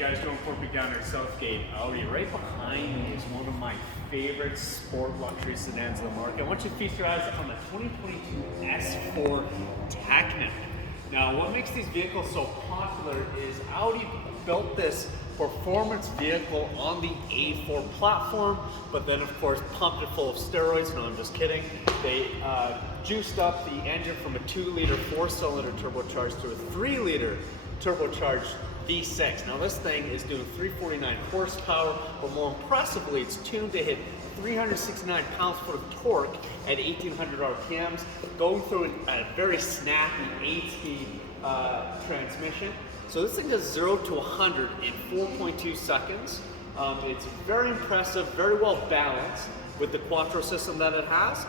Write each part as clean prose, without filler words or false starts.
guys, John Corporate down at Southgate Audi. Right behind me is one of my favorite sport luxury sedans in the market. I want you to feast your eyes on the 2022 S4 Technik. Now, what makes these vehicles so popular is Audi built this performance vehicle on the A4 platform, but then of course pumped it full of steroids. No, I'm just kidding. They juiced up the engine from a 2-liter 4-cylinder turbocharged to a 3-liter turbocharged V6. Now this thing is doing 349 horsepower, but more impressively, it's tuned to hit 369 pounds-foot of torque at 1800 RPMs, going through a very snappy 8-speed transmission. So this thing does 0 to 100 in 4.2 seconds. It's very impressive, very well balanced with the Quattro system that it has.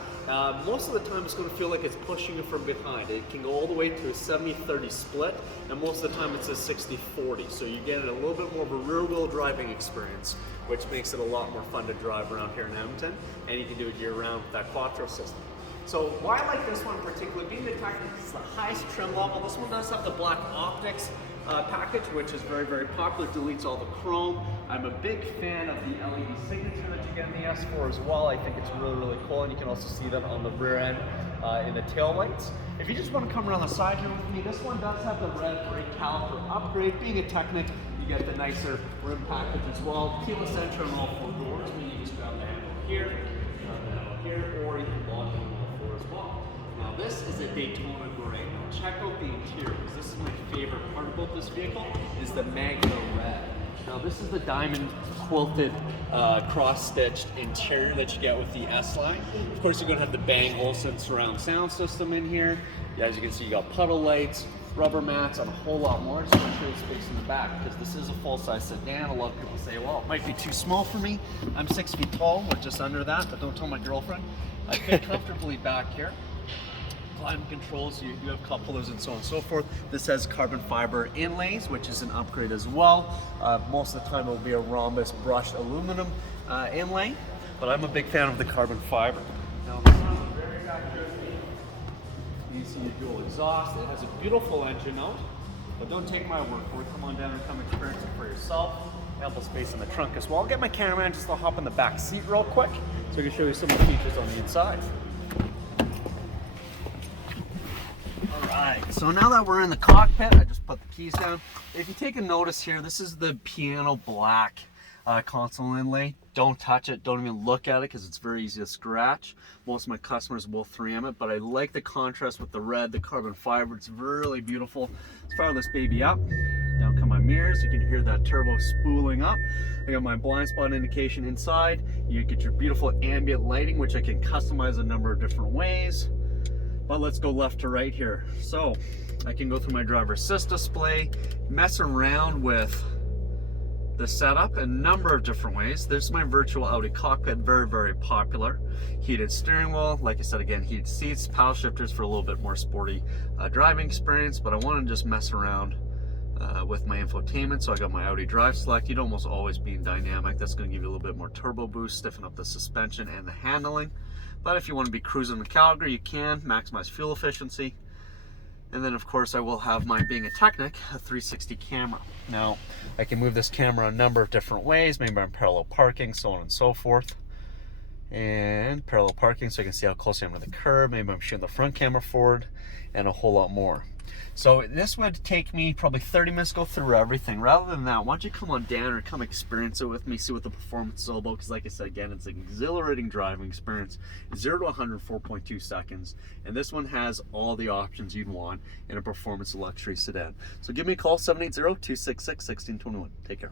Most of the time it's going to feel like it's pushing you from behind. It can go all the way to a 70-30 split, and most of the time it's a 60-40. So you get a little bit more of a rear-wheel driving experience, which makes it a lot more fun to drive around here in Edmonton, and you can do it year-round with that Quattro system. So why I like this one particularly, being the Technik is the highest trim level. This one does have the black optics package, which is very, very popular. Deletes all the chrome. I'm a big fan of the LED signature that you get in the S4 as well. I think it's really, really cool, and you can also see that on the rear end in the tail lights. If you just want to come around the side here with me, this one does have the red brake caliper upgrade. Being a Technik, you get the nicer rim package as well. Keyless entry on all 4 doors, meaning you just grab the handle here, grab the handle here, or you can lock it on all 4 as well. Now this is a Daytona gray. Now check out the interior, because this is my favorite part about this vehicle, is the Magna red. Now this is the diamond quilted cross-stitched interior that you get with the S-Line. Of course, you're going to have the Bang Olufsen surround sound system in here. As you can see, you got puddle lights, rubber mats, and a whole lot more. Just going to show you space in the back, because this is a full-size sedan. A lot of people say, well, it might be too small for me. I'm 6 feet tall, or just under that, but don't tell my girlfriend. I fit comfortably back here. Climate controls, you have cup holders and so on and so forth. This has carbon fiber inlays, which is an upgrade as well. Most of the time it will be a rhombus brushed aluminum inlay, but I'm a big fan of the carbon fiber. Now this one is very accurate. You see your dual exhaust. It has a beautiful engine out, but don't take my word for it. Come on down and come experience it for yourself. Ample space in the trunk as well. I'll get my cameraman just to hop in the back seat real quick so I can show you some of the features on the inside. Alright, so now that we're in the cockpit, I just put the keys down. If you take a notice here, this is the piano black console inlay. Don't touch it, don't even look at it, because it's very easy to scratch. Most of my customers will 3M it, but I like the contrast with the red, the carbon fiber. It's really beautiful. Let's fire this baby up. Down come my mirrors. You can hear that turbo spooling up. I got my blind spot indication inside. You get your beautiful ambient lighting, which I can customize a number of different ways. But let's go left to right here. So I can go through my driver assist display, mess around with the setup in a number of different ways. There's my virtual Audi cockpit, very, very popular. Heated steering wheel, like I said again, heated seats, paddle shifters for a little bit more sporty driving experience, but I want to just mess around with my infotainment. So I got my Audi Drive Select. You'd almost always be in dynamic. That's going to give you a little bit more turbo boost, stiffen up the suspension and the handling. But if you want to be cruising to Calgary, you can maximize fuel efficiency. And then of course I will have my, being a Technik, a 360 camera. Now I can move this camera a number of different ways. Maybe I'm parallel parking, so on and so forth. And parallel parking so I can see how close I am to the curb. Maybe I'm shooting the front camera forward, and a whole lot more. So this would take me probably 30 minutes to go through everything. Rather than that, why don't you come on down or come experience it with me, see what the performance is all about, because like I said again, it's an exhilarating driving experience. 0 to 100 4.2 seconds, and this one has all the options you'd want in a performance luxury sedan. So give me a call, 780-266-1621. Take care.